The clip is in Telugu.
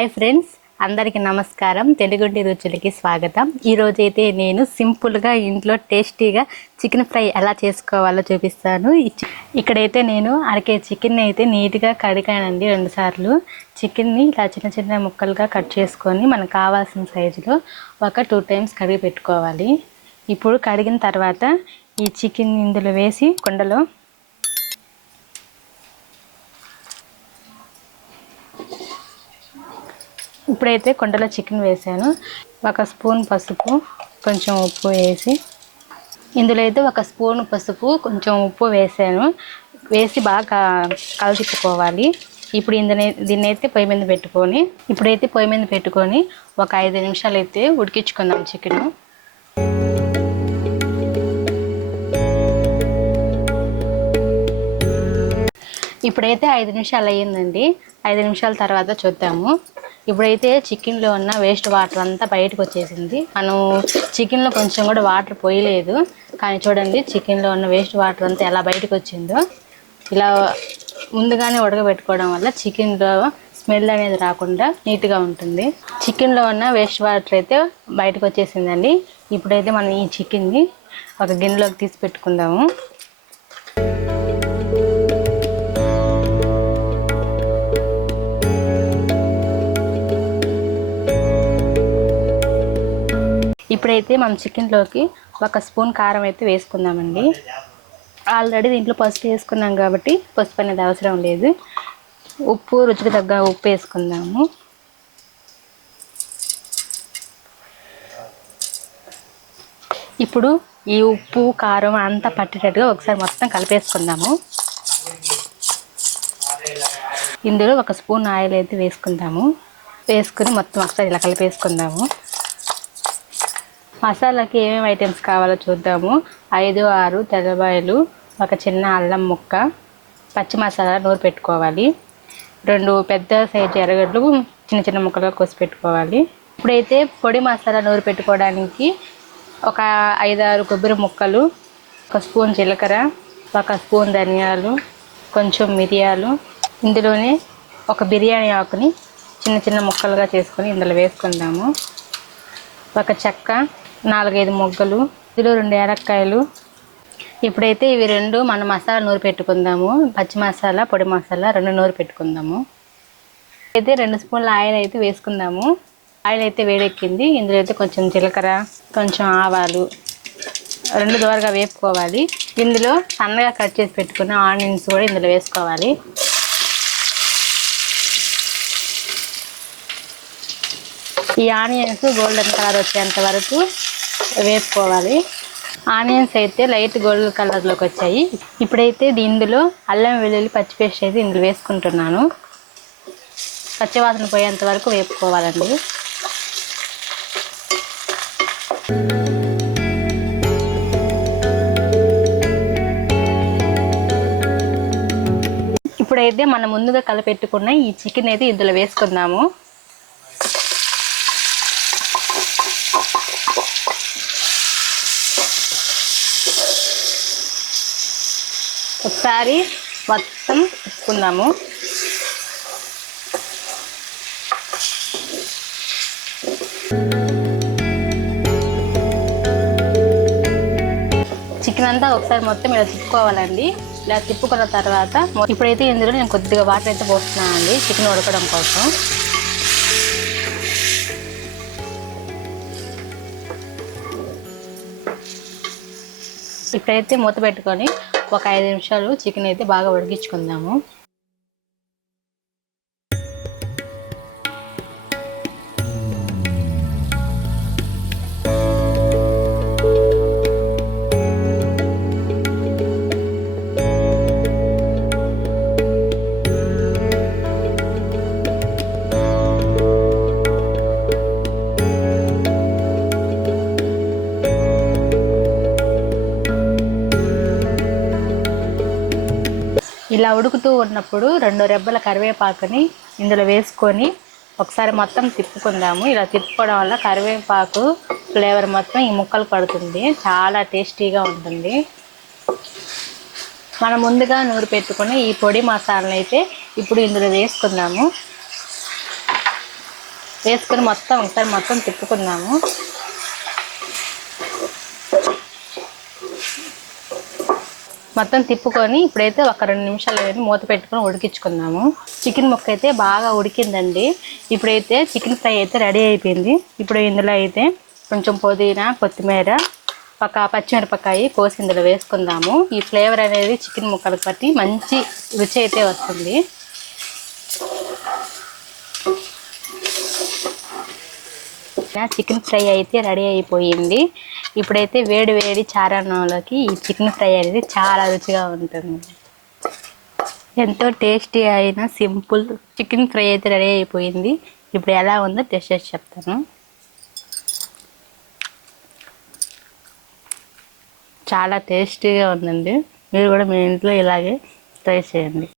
హాయ్ ఫ్రెండ్స్, అందరికీ నమస్కారం. తెలుగుంటి రుచులకి స్వాగతం. ఈరోజైతే నేను సింపుల్గా ఇంట్లో టేస్టీగా చికెన్ ఫ్రై ఎలా చేసుకోవాలో చూపిస్తాను. ఇక్కడైతే నేను అరకే చికెన్ అయితే నీట్గా కడిగానండి 2 సార్లు. చికెన్ని ఇలా చిన్న చిన్న ముక్కలుగా కట్ చేసుకొని మనకు కావాల్సిన సైజులో ఒక 2 టైమ్స్ కడిగి పెట్టుకోవాలి. ఇప్పుడు కడిగిన తర్వాత ఈ చికెన్ ఇందులో వేసి కుండలో ఇప్పుడైతే కుండలో చికెన్ వేసాను. 1 స్పూన్ పసుపు, కొంచెం ఉప్పు వేసి ఇందులో అయితే 1 స్పూన్ పసుపు కొంచెం ఉప్పు వేసాను. వేసి బాగా కలిసిపుకోవాలి. ఇప్పుడు దీన్ని అయితే పొయ్యి మీద పెట్టుకొని ఒక 5 నిమిషాలు అయితే ఉడికించుకుందాం చికెన్. ఇప్పుడైతే 5 నిమిషాలు అయ్యిందండి. 5 నిమిషాల తర్వాత చూద్దాము. ఇప్పుడైతే చికెన్లో ఉన్న వేస్ట్ వాటర్ అంతా బయటకు వచ్చేసింది. మనం చికెన్లో కొంచెం కూడా వాటర్ పోయలేదు, కానీ చూడండి చికెన్లో ఉన్న వేస్ట్ వాటర్ అంతా ఎలా బయటకు వచ్చిందో. ఇలా ముందుగానే ఉడకబెట్టుకోవడం వల్ల చికెన్లో స్మెల్ అనేది రాకుండా నీట్గా ఉంటుంది. చికెన్లో ఉన్న వేస్ట్ వాటర్ అయితే బయటకు వచ్చేసిందండి. ఇప్పుడైతే మనం ఈ చికెన్ని ఒక గిన్నెలోకి తీసి పెట్టుకుందాము. ఇప్పుడైతే మనం చికెన్లోకి 1 స్పూన్ కారం అయితే వేసుకుందామండి. ఆల్రెడీ దీంట్లో పసుపు వేసుకున్నాం కాబట్టి పసుపు అనేది అవసరం లేదు. ఉప్పు, రుచికి తగ్గ ఉప్పు వేసుకుందాము. ఇప్పుడు ఈ ఉప్పు కారం అంతా పట్టేటట్టుగా ఒకసారి మొత్తం కలిపేసుకుందాము. ఇందులో 1 స్పూన్ ఆయిల్ అయితే వేసుకుందాము. వేసుకుని మొత్తం ఒకసారి ఇలా కలిపేసుకుందాము. మసాలాకి ఏమేమి ఐటమ్స్ కావాలో చూద్దాము. 5-6 తెల్లబాయలు, 1 చిన్న అల్లం ముక్క, పచ్చి మసాలా నూరు పెట్టుకోవాలి. 2 పెద్ద సైజు ఎర్రగడ్డలు చిన్న చిన్న ముక్కలుగా కోసి పెట్టుకోవాలి. ఇప్పుడైతే పొడి మసాలా నూరు పెట్టుకోవడానికి ఒక 5-6 కొబ్బరి ముక్కలు, 1 స్పూన్ జీలకర్ర, 1 స్పూన్ ధనియాలు, కొంచెం మిరియాలు, ఇందులోనే 1 బిర్యానీ ఆకుని చిన్న చిన్న ముక్కలుగా చేసుకొని ఇందులో వేసుకుందాము. 1 చెక్క, 4-5 మొగ్గలు, ఇందులో 2 యాలక్కాయలు. ఇప్పుడైతే ఇవి 2 మనం మసాలా నూరు పెట్టుకుందాము. పచ్చి మసాలా, పొడి మసాలా 2 నూరు పెట్టుకుందాము. అయితే 2 స్పూన్ల ఆయిల్ అయితే వేసుకుందాము. ఆయిల్ అయితే వేడెక్కింది. ఇందులో అయితే కొంచెం జీలకర్ర, కొంచెం ఆవాలు 2 దోరగా వేపుకోవాలి. ఇందులో సన్నగా కట్ చేసి పెట్టుకున్న ఆనియన్స్ కూడా ఇందులో వేసుకోవాలి. ఈ ఆనియన్స్ గోల్డెన్ కలర్ వచ్చేంత వరకు వేపుకోవాలి. ఆనియన్స్ అయితే లైట్ గోల్డెన్ కలర్లోకి వచ్చాయి. ఇప్పుడైతే ఇందులో అల్లం వెల్లుల్లి పచ్చి పేస్ట్ అయితే ఇందులో వేసుకుంటున్నాను. పచ్చివాసన పోయేంత వరకు వేపుకోవాలండి. ఇప్పుడైతే మనం ముందుగా కలిపెట్టుకున్న ఈ చికెన్ అయితే ఇందులో వేసుకుందాము. ఒకసారి మొత్తం తిప్పుకుందాము. చికెన్ అంతా ఒకసారి మొత్తం ఇలా తిప్పుకోవాలండి. ఇలా తిప్పుకున్న తర్వాత ఇప్పుడైతే ఇందులో నేను కొద్దిగా వాటర్ అయితే పోస్తున్నానండి చికెన్ ఉడకడం కోసం. ఇప్పుడైతే మూత పెట్టుకొని ఒక 5 నిమిషాలు చికెన్ అయితే బాగా ఉడికించుకుందాము. ఇలా ఉడుకుతూ ఉన్నప్పుడు 2 రెబ్బల కరివేపాకుని ఇందులో వేసుకొని ఒకసారి మొత్తం తిప్పుకుందాము. ఇలా తిప్పుకోవడం వల్ల కరివేపాకు ఫ్లేవర్ మొత్తం ఈ ముక్కలు పడుతుంది. చాలా టేస్టీగా ఉంటుంది. మనం ముందుగా నూరు పెట్టుకుని ఈ పొడి మసాలాను అయితే ఇప్పుడు ఇందులో వేసుకుందాము. వేసుకొని ఒకసారి మొత్తం తిప్పుకుందాము. మొత్తం తిప్పుకొని ఇప్పుడైతే ఒక 2 నిమిషాలు మూత పెట్టుకొని ఉడికించుకుందాము. చికెన్ ముక్క అయితే బాగా ఉడికిందండి. ఇప్పుడైతే చికెన్ ఫ్రై అయితే రెడీ అయిపోయింది. ఇప్పుడు ఇందులో అయితే కొంచెం పుదీనా, కొత్తిమీర, ఒక పచ్చిమిరపకాయ కోసి ఇందులో వేసుకుందాము. ఈ ఫ్లేవర్ అనేది చికెన్ ముక్కలకు బట్టి మంచి రుచి అయితే వస్తుంది. చికెన్ ఫ్రై అయితే రెడీ అయిపోయింది. ఇప్పుడైతే వేడి వేడి చారన్నంలోకి ఈ చికెన్ ఫ్రై అనేది చాలా రుచిగా ఉంటుంది. ఎంతో టేస్టీ అయిన సింపుల్ చికెన్ ఫ్రై అయితే రెడీ అయిపోయింది. ఇప్పుడు ఎలా ఉందో టేస్ట్ చేసి చెప్తాను. చాలా టేస్టీగా ఉందండి. మీరు కూడా మీ ఇంట్లో ఇలాగే ట్రై చేయండి.